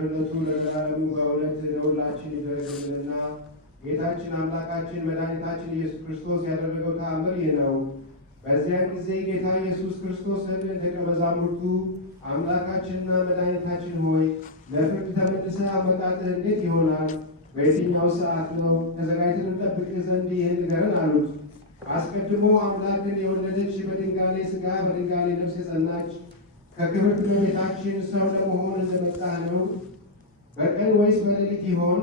ቸርነቱ ለዘላለሙ በእውነት ለሁላችን ይደረግልንና ጌታችን አምላካችን መድኃኒታችን ኢየሱስ ክርስቶስ ያደረገው ተአምር ይህ ነው። በዚያን ጊዜ ጌታ ኢየሱስ ክርስቶስን ደቀ መዛሙርቱ አምላካችንና መድኃኒታችን ሆይ ለፍርድ ተመልሰህ አመጣጥህ እንዴት ይሆናል? በየትኛው ሰዓት ነው? ተዘጋጅተን እንጠብቅህ ዘንድ ይህን ንገረን አሉት። አስቀድሞ አምላክን የወለደች በድንጋሌ ሥጋ በድንጋሌ ነፍስ የጸናች ከክብርት እመቤታችን ሰው ለመሆን እንደመጣህ ነው። በቀን ወይስ በሌሊት ይሆን?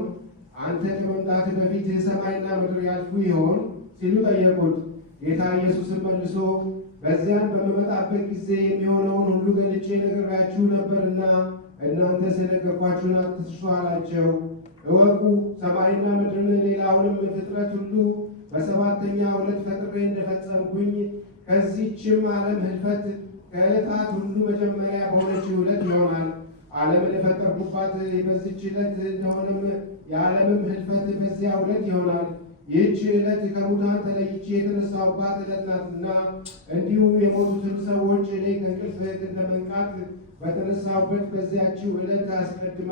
አንተ ከመምጣትህ በፊት ሰማይና ምድር ያልፉ ይሆን ሲሉ ጠየቁት። ጌታ ኢየሱስን መልሶ በዚያን በመመጣበት ጊዜ የሚሆነውን ሁሉ ገልጬ ነግሬያችሁ ነበርና እናንተ ስለነገርኳችሁን አትርሱ አላቸው። እወቁ፣ ሰማይና ምድርን ሌላውንም ፍጥረት ሁሉ በሰባተኛው ዕለት ፈጥሬ እንደፈጸምኩኝ ከዚህችም ዓለም ሕልፈት ከዕለታት ሁሉ መጀመሪያ በሆነችው ዕለት ይሆናል። ዓለምን የፈጠርኩባት በዚች ዕለት እንደሆነም የዓለምም ሕልፈት በዚያ ዕለት ይሆናል። ይህች ዕለት ከሙታን ተለይቼ የተነሳሁባት ዕለት ናትና እንዲሁ የሞቱትን ሰዎች እኔ ከእንቅልፍ እንደመንቃት በተነሳሁበት በዚያችው ዕለት አስቀድማ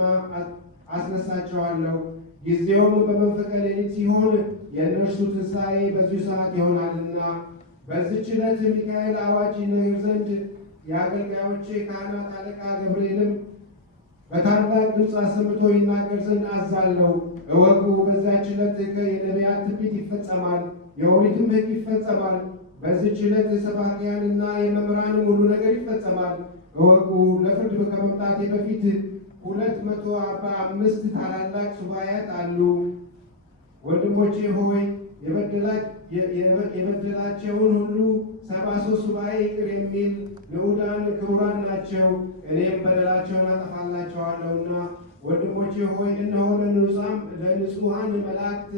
አስነሳቸዋለሁ። ጊዜውም በመንፈቀ ሌሊት ሲሆን የእነርሱ ትንሣኤ በዚሁ ሰዓት ይሆናልና በዚች ዕለት ሚካኤል አዋጅ ይነግር ዘንድ የአገልጋዮቼ ካህናት አለቃ ገብርኤልም በታላቅ ድምፅ አሰምቶ ይናገር ዘንድ አዛለሁ። እወቁ፣ በዚያች ዕለት የነቢያት ትንቢት ይፈጸማል፣ የኦሪትም ሕግ ይፈጸማል። በዚች ዕለት ሰባክያንና የመምህራንም ሁሉ ነገር ይፈጸማል። እወቁ፣ ለፍርድ ከመምጣቴ በፊት 245 ታላላቅ ሱባኤያት አሉ። ወንድሞቼ ሆይ የበደላቸውን ሁሉ 73 ሱባኤ ይቅር የሚል ንዑዳን ክቡራን ናቸው፣ እኔም በደላቸውን አጠፋላቸዋለሁና። ወንድሞቼ ሆይ እነሆ ለንጹሐን መላእክት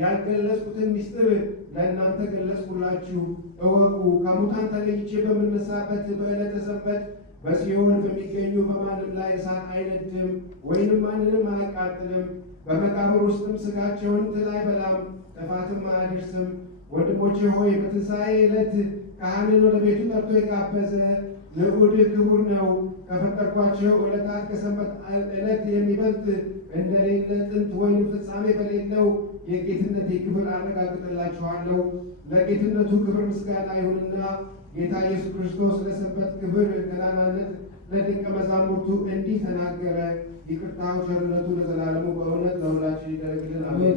ያልገለጽኩትን ምስጢር ለእናንተ ገለጽኩላችሁ። እወቁ፣ ከሙታን ተለይቼ በምነሳበት በዕለተ ሰንበት በሲኦል በሚገኙ በማንም ላይ እሳት አይነድም ወይንም ማንንም አያቃጥልም። በመቃብር ውስጥም ሥጋቸውን ትል አይበላም፣ ጥፋትም አያደርስም። ወንድሞቼ ሆይ በትንሣኤ ዕለት ካህንን ወደ ቤቱ ጠርቶ የጋበዘ ንዑድ ክቡር ነው። ከፈጠርኳቸው ዕለታት ከሰንበት ዕለት የሚበልጥ እንደሌለ ጥንት ወይም ፍጻሜ በሌለው የጌትነቴ ክብር አረጋግጥላችኋለሁ። ለጌትነቱ ክብር ምስጋና ይሁንና ጌታ ኢየሱስ ክርስቶስ ለሰንበት ክብር ገናናነት ለደቀ መዛሙርቱ እንዲህ ተናገረ። ይቅርታው ቸርነቱ ለዘላለሙ በእውነት ለሁላችን ይደረግልን። አሜን።